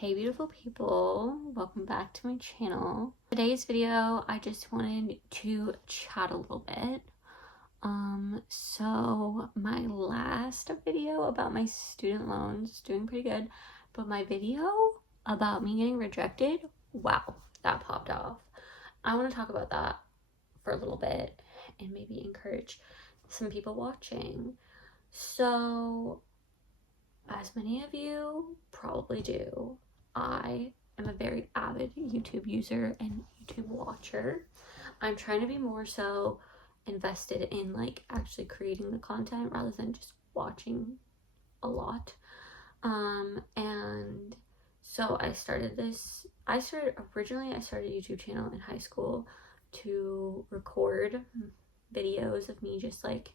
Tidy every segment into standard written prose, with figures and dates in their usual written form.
Hey beautiful people, welcome back to my channel. Today's video, I just wanted to chat a little bit. So my last video about my student loans is doing pretty good, but my video about me getting rejected, wow, that popped off. I want to talk about that for a little bit and maybe encourage some people watching. So, as many of you probably do, I am a very avid YouTube user and YouTube watcher. I'm trying to be more so invested in like actually creating the content rather than just watching a lot. And so I started a YouTube channel in high school to record videos of me just like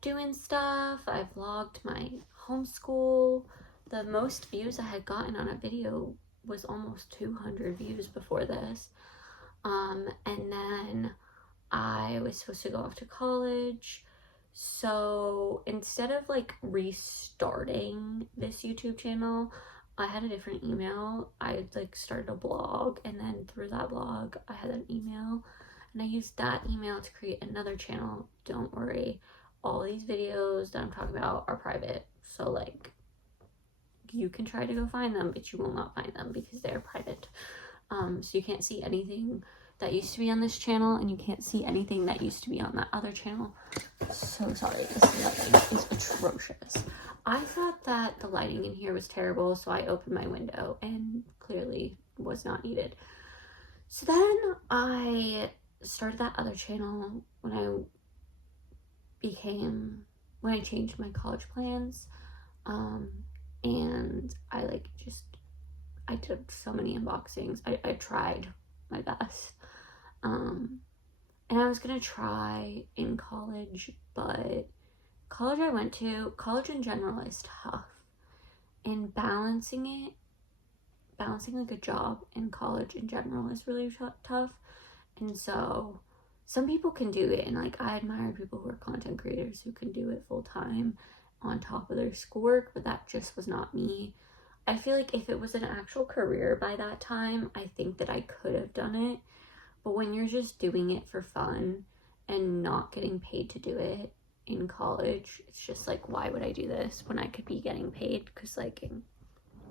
doing stuff. I vlogged my homeschool. The most views I had gotten on a video was almost 200 views before this. And then I was supposed to go off to college. So instead of like restarting this YouTube channel, I had a different email. I like started a blog, and then through that blog, I had an email, and I used that email to create another channel. Don't worry, all these videos that I'm talking about are private. So like, you can try to go find them, but you will not find them because they're private. So you can't see anything that used to be on this channel, and you can't see anything that used to be on that other channel. So sorry, this lighting is atrocious. I thought that the lighting in here was terrible, so I opened my window, and clearly was not needed. So then I started that other channel when I changed my college plans. And I did so many unboxings. I tried my best. And I was gonna try in college, but college in general is tough. And balancing like a job and college in general is really tough. And so some people can do it, and like I admire people who are content creators who can do it full time on top of their schoolwork, but that just was not me. I feel like if it was an actual career by that time, I think that I could have done it. But when you're just doing it for fun and not getting paid to do it in college, it's just like, why would I do this when I could be getting paid? Because like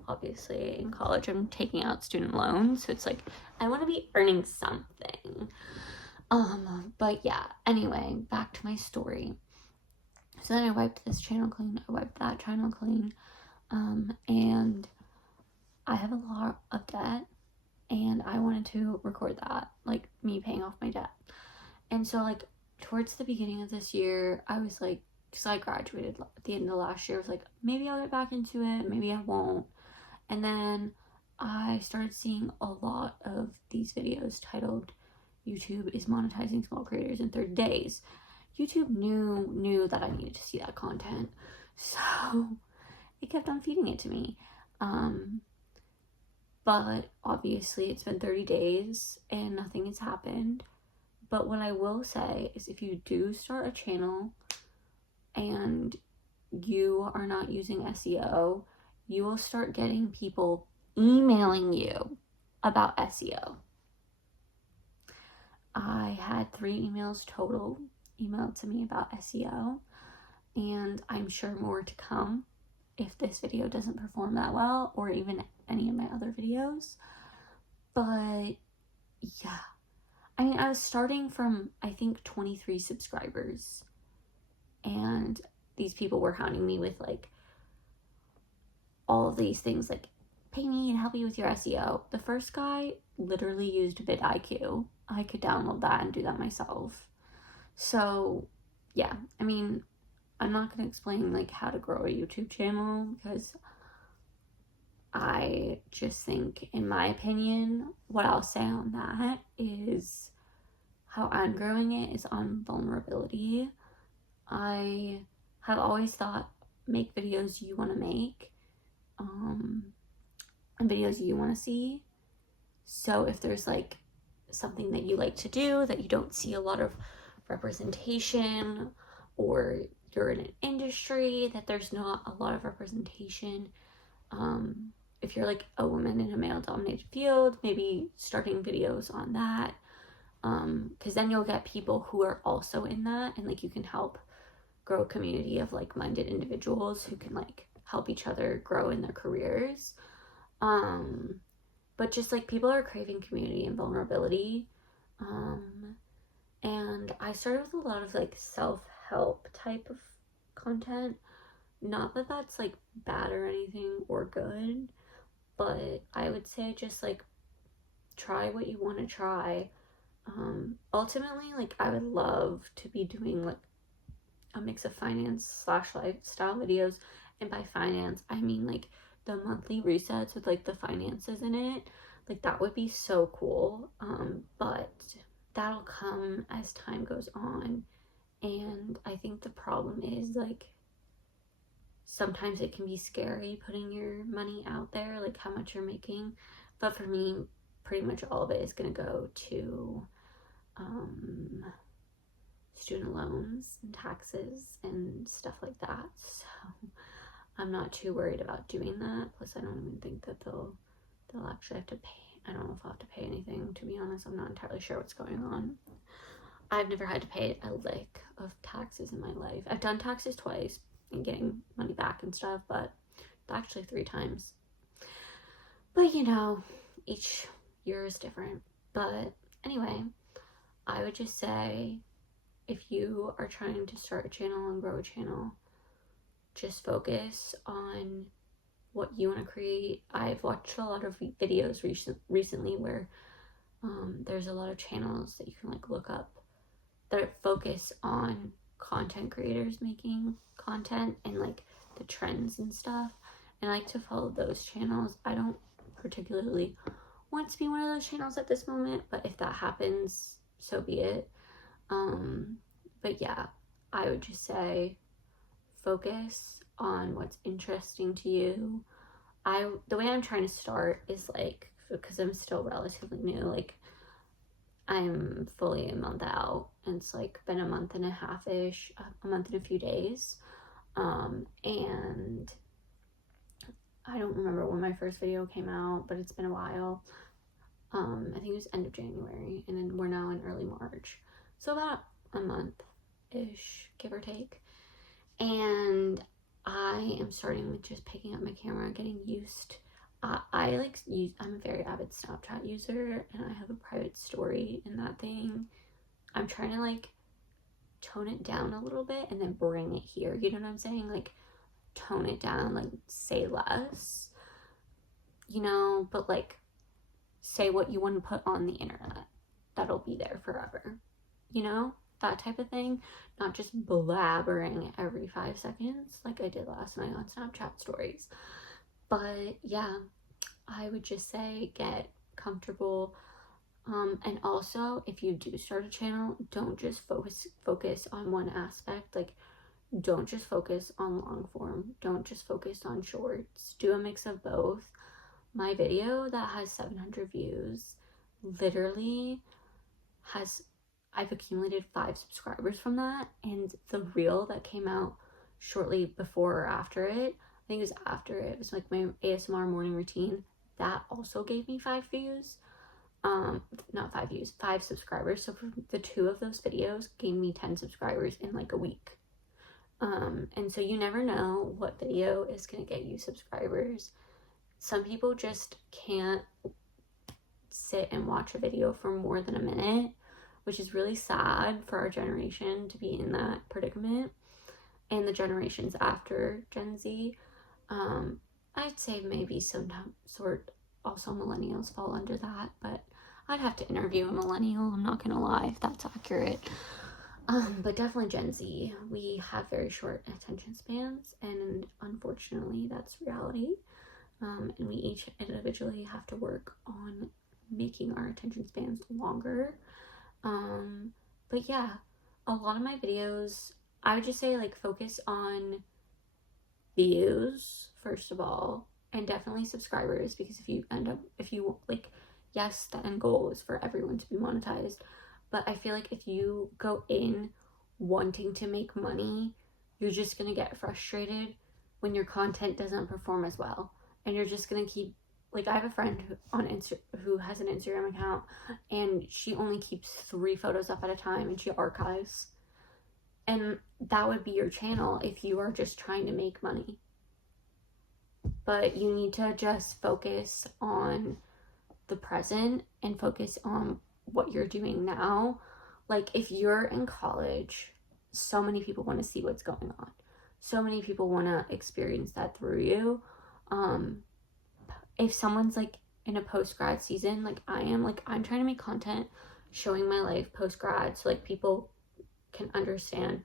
obviously in college I'm taking out student loans, so it's like I want to be earning something. But yeah, anyway, back to my story. So then I wiped this channel clean, I wiped that channel clean, and I have a lot of debt, and I wanted to record that, like me paying off my debt. And so like towards the beginning of this year, I was like, because I graduated at the end of last year, I was like, maybe I'll get back into it, maybe I won't. And then I started seeing a lot of these videos titled YouTube is monetizing small creators in 30 days. YouTube knew that I needed to see that content, so it kept on feeding it to me. But obviously it's been 30 days and nothing has happened. But what I will say is, if you do start a channel and you are not using SEO, you will start getting people emailing you about SEO. I had 3 emails total emailed to me about SEO, and I'm sure more to come if this video doesn't perform that well, or even any of my other videos. But yeah, I mean, I was starting from, I think, 23 subscribers, and these people were hounding me with like all of these things like, pay me and help you with your SEO. The first guy literally used vidIQ. I could download that and do that myself. So yeah, I mean, I'm not going to explain like how to grow a YouTube channel, because I just think, in my opinion, what I'll say on that is how I'm growing it is on vulnerability. I have always thought, make videos you want to make, and videos you want to see. So if there's like something that you like to do that you don't see a lot of representation, or you're in an industry that there's not a lot of representation, if you're like a woman in a male dominated field, maybe starting videos on that, because then you'll get people who are also in that, and like you can help grow a community of like-minded individuals who can like help each other grow in their careers. But just like people are craving community and vulnerability, and I started with a lot of like self-help type of content. Not that that's like bad or anything or good, but I would say just like try what you want to try. Ultimately, like I would love to be doing like a mix of finance / lifestyle videos, and by finance I mean like the monthly resets with like the finances in it. Like that would be so cool. But that'll come as time goes on, and I think the problem is like sometimes it can be scary putting your money out there, like how much you're making. But for me, pretty much all of it is going to go to student loans and taxes and stuff like that. So I'm not too worried about doing that. Plus I don't even think that they'll actually have to pay. I don't know if I'll have to pay anything, to be honest. I'm not entirely sure what's going on. I've never had to pay a lick of taxes in my life. I've done taxes twice and getting money back and stuff, but actually 3 times. But you know, each year is different. But anyway, I would just say if you are trying to start a channel and grow a channel, just focus on what you want to create. I've watched a lot of videos recently where there's a lot of channels that you can like look up that focus on content creators making content and like the trends and stuff, and I like to follow those channels. I don't particularly want to be one of those channels at this moment, but if that happens, so be it. But yeah, I would just say focus on what's interesting to you. The way I'm trying to start is like, because I'm still relatively new, like I'm fully a month out, and it's like been a month and a half-ish, a month and a few days. And I don't remember when my first video came out, but it's been a while. I think it was end of January, and then we're now in early March. So about a month-ish, give or take. And I am starting with just picking up my camera, getting used. I'm a very avid Snapchat user, and I have a private story in that thing. I'm trying to like tone it down a little bit and then bring it here. You know what I'm saying? Like tone it down, like say less, you know, but like say what you want to put on the internet. That'll be there forever, you know? That type of thing. Not just blabbering every 5 seconds like I did last night on Snapchat stories. But yeah, I would just say get comfortable. And also, if you do start a channel, don't just focus on one aspect. Like, don't just focus on long form. Don't just focus on shorts. Do a mix of both. My video that has 700 views literally I've accumulated 5 subscribers from that, and the reel that came out shortly before or after it, I think it was after it was like my ASMR morning routine, that also gave me 5 views. Not 5 views, 5 subscribers. So for the 2 of those videos gained me 10 subscribers in like a week. And so you never know what video is gonna get you subscribers. Some people just can't sit and watch a video for more than a minute, which is really sad for our generation to be in that predicament, and the generations after Gen Z. I'd say maybe some sort also millennials fall under that, but I'd have to interview a millennial, I'm not gonna lie, if that's accurate. But definitely Gen Z. We have very short attention spans, and unfortunately that's reality. And we each individually have to work on making our attention spans longer. But yeah, a lot of my videos, I would just say like focus on views first of all, and definitely subscribers, because if you like, yes, the end goal is for everyone to be monetized, but I feel like if you go in wanting to make money, you're just gonna get frustrated when your content doesn't perform as well, and you're just gonna keep like I have a friend who has an Instagram account, and she only keeps 3 photos up at a time, and she archives. And that would be your channel if you are just trying to make money. But you need to just focus on the present and focus on what you're doing now. Like, if you're in college, so many people want to see what's going on. So many people want to experience that through you. If someone's like in a post-grad season, like I am, like I'm trying to make content showing my life post-grad so like people can understand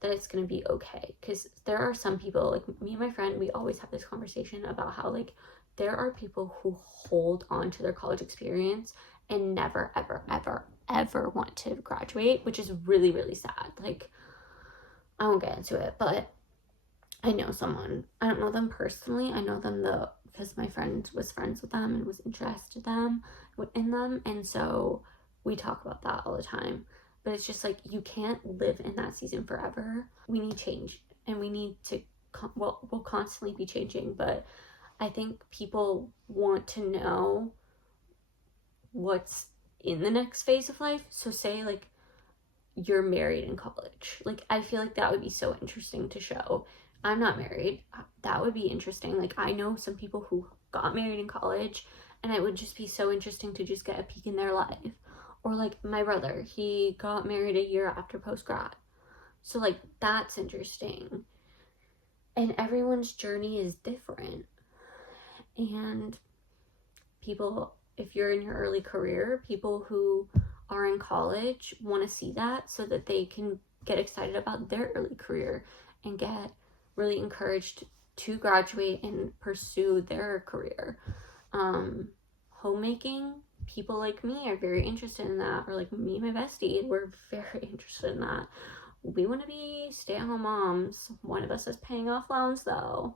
that it's going to be okay. Because there are some people, like me and my friend, we always have this conversation about how like there are people who hold on to their college experience and never ever ever ever want to graduate, which is really really sad. Like, I won't get into it, but I know someone. I don't know them personally. I know them because my friend was friends with them and was interested in them, and so we talk about that all the time. But it's just like, you can't live in that season forever. We need change, and we need to we'll constantly be changing, but I think people want to know what's in the next phase of life. So say like you're married in college, like I feel like that would be so interesting to show. I'm not married. That would be interesting. Like, I know some people who got married in college, and it would just be so interesting to just get a peek in their life. Or like my brother, he got married a year after post-grad. So like, that's interesting. And everyone's journey is different. And people, if you're in your early career, people who are in college want to see that so that they can get excited about their early career and get really encouraged to graduate and pursue their career. Homemaking, people like me are very interested in that, or like me and my bestie, we're very interested in that. We want to be stay-at-home moms. One of us is paying off loans though,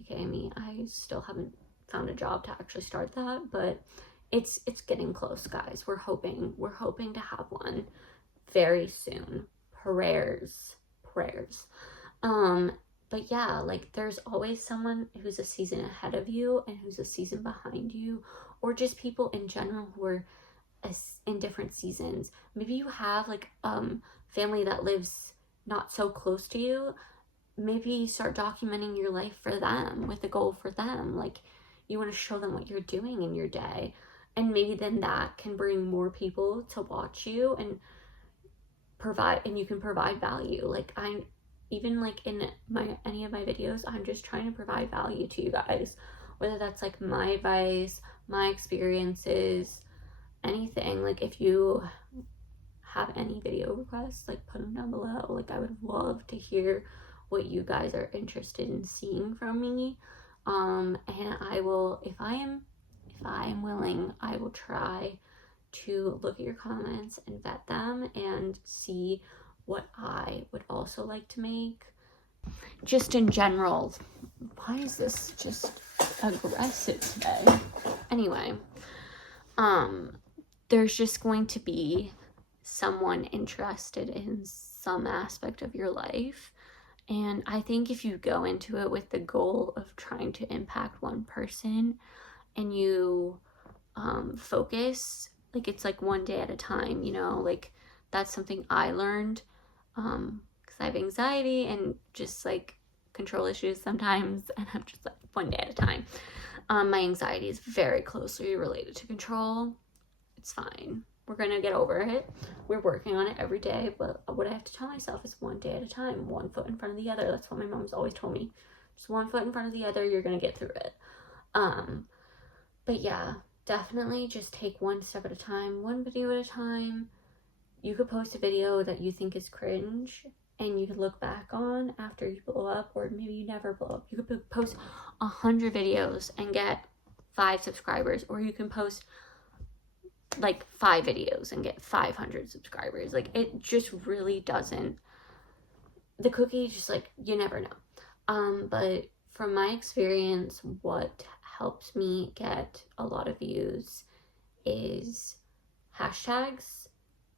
aka me. I still haven't found a job to actually start that, but it's getting close, guys. We're hoping to have one very soon. Prayers. But yeah, like there's always someone who's a season ahead of you and who's a season behind you, or just people in general who are in different seasons. Maybe you have like family that lives not so close to you. Maybe start documenting your life for them with a goal for them. Like, you want to show them what you're doing in your day, and maybe then that can bring more people to watch you and you can provide value. Like, even like in any of my videos, I'm just trying to provide value to you guys, whether that's like my advice, my experiences, anything. Like, if you have any video requests, like put them down below. Like, I would love to hear what you guys are interested in seeing from me. And I will, if I am willing, I will try to look at your comments and vet them and see what I would also like to make. Just in general, why is this just aggressive today? Anyway, there's just going to be someone interested in some aspect of your life. And I think if you go into it with the goal of trying to impact one person, and you focus, like it's like one day at a time, you know, like that's something I learned, because I have anxiety and just like control issues sometimes, and I'm just like one day at a time. My anxiety is very closely related to control. It's fine. We're gonna get over it. We're working on it every day, but what I have to tell myself is one day at a time, 1 foot in front of the other. That's what my mom's always told me. Just 1 foot in front of the other, you're gonna get through it. But yeah, definitely just take one step at a time, one video at a time. You could post a video that you think is cringe and you could look back on after you blow up, or maybe you never blow up. You could post 100 videos and get 5 subscribers, or you can post like 5 videos and get 500 subscribers. Like, it just really doesn't, the cookie, just like, you never know. But from my experience, what helps me get a lot of views is hashtags,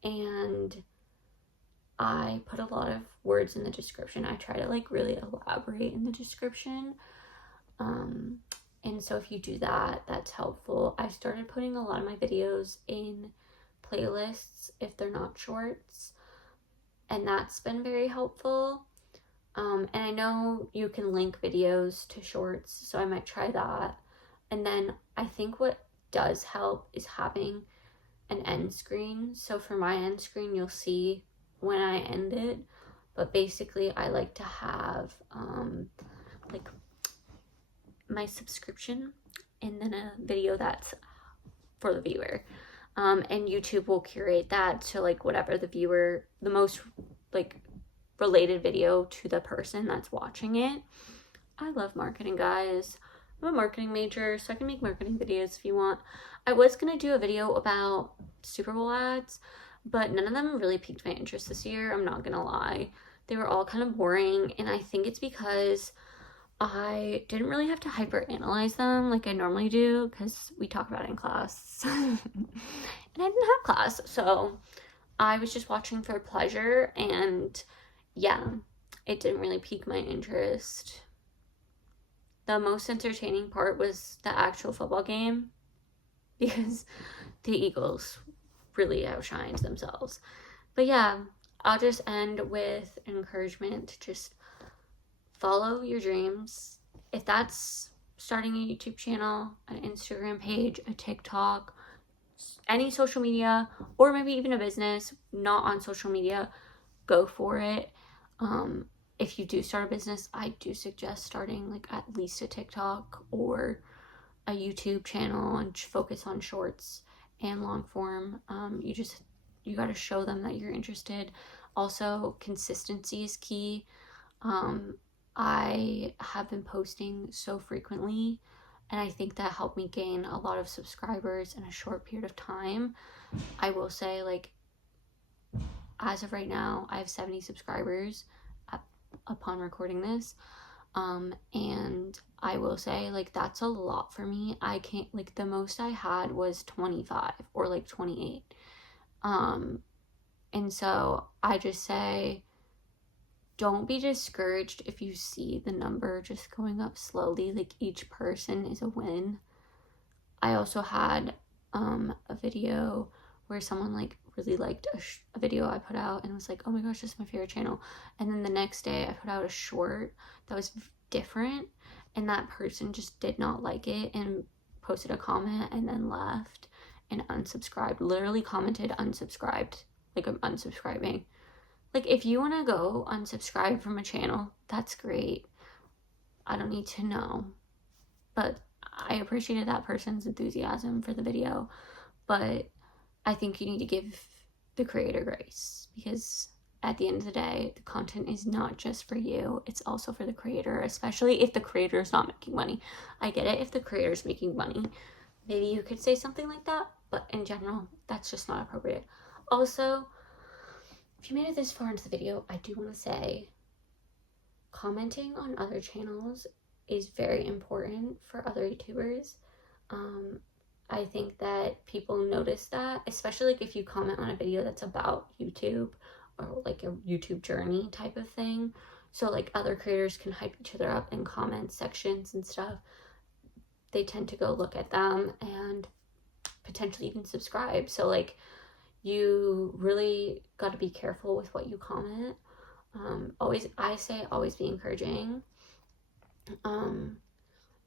and I put a lot of words in the description. I try to like really elaborate in the description. And so if you do that, that's helpful. I started putting a lot of my videos in playlists if they're not shorts, and that's been very helpful. And I know you can link videos to shorts, so I might try that. And then I think what does help is having an end screen. So for my end screen, you'll see when I end it, but basically I like to have like my subscription and then a video that's for the viewer. And YouTube will curate that to like whatever the viewer, the most like related video to the person that's watching it. I love marketing, guys. I'm a marketing major, so I can make marketing videos if you want. I was gonna do a video about Super Bowl ads, but none of them really piqued my interest this year, I'm not gonna lie. They were all kind of boring, and I think it's because I didn't really have to hyper analyze them like I normally do, because we talk about it in class. And I didn't have class, so I was just watching for pleasure, and yeah, it didn't really pique my interest. The most entertaining part was the actual football game, because the Eagles really outshined themselves. But yeah, I'll just end with encouragement to just follow your dreams. If that's starting a YouTube channel, an Instagram page, a TikTok, any social media, or maybe even a business not on social media, go for it. If you do start a business, I do suggest starting like at least a TikTok or a YouTube channel and focus on shorts and long form. You got to show them that you're interested. Also, consistency is key. I have been posting so frequently, and I think that helped me gain a lot of subscribers in a short period of time. I will say, like, as of right now, I have 70 subscribers upon recording this. And I will say, like, that's a lot for me. I can't, like, the most I had was 25 or like 28. And so I just say, don't be discouraged if you see the number just going up slowly. Like, each person is a win. I also had a video where someone like really liked a video I put out and was like, oh my gosh, this is my favorite channel. And then the next day I put out a short that was different, and that person just did not like it and posted a comment and then left and unsubscribed. Literally commented unsubscribed, like I'm unsubscribing. Like, if you want to go unsubscribe from a channel, that's great. I don't need to know. But I appreciated that person's enthusiasm for the video. But I think you need to give the creator grace, because at the end of the day, the content is not just for you. It's also for the creator, especially if the creator is not making money. I get it if the creator is making money. Maybe you could say something like that, but in general, that's just not appropriate. Also, if you made it this far into the video, I do want to say commenting on other channels is very important for other YouTubers. I think that people notice that, especially like if you comment on a video that's about YouTube or like a YouTube journey type of thing. So like other creators can hype each other up in comment sections and stuff. They tend to go look at them and potentially even subscribe. So like, you really got to be careful with what you comment. Always be encouraging.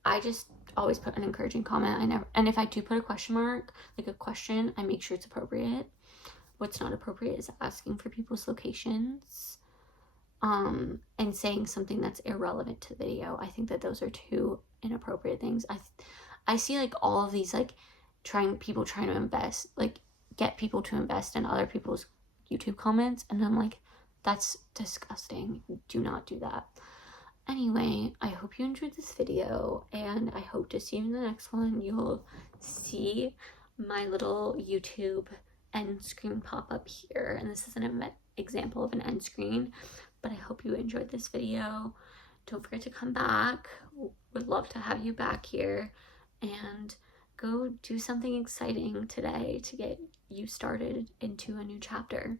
I just always put an encouraging comment. And if I do put a question mark, like a question, I make sure it's appropriate. What's not appropriate is asking for people's locations, and saying something that's irrelevant to the video. I think that those are two inappropriate things. I see like all of these like people trying to invest, like get people to invest in other people's YouTube comments, and I'm like, that's disgusting. Do not do that. Anyway, I hope you enjoyed this video, and I hope to see you in the next one. You'll see my little YouTube end screen pop up here, and this is an example of an end screen, but I hope you enjoyed this video. Don't forget to come back. Would love to have you back here, and go do something exciting today to get you started into a new chapter.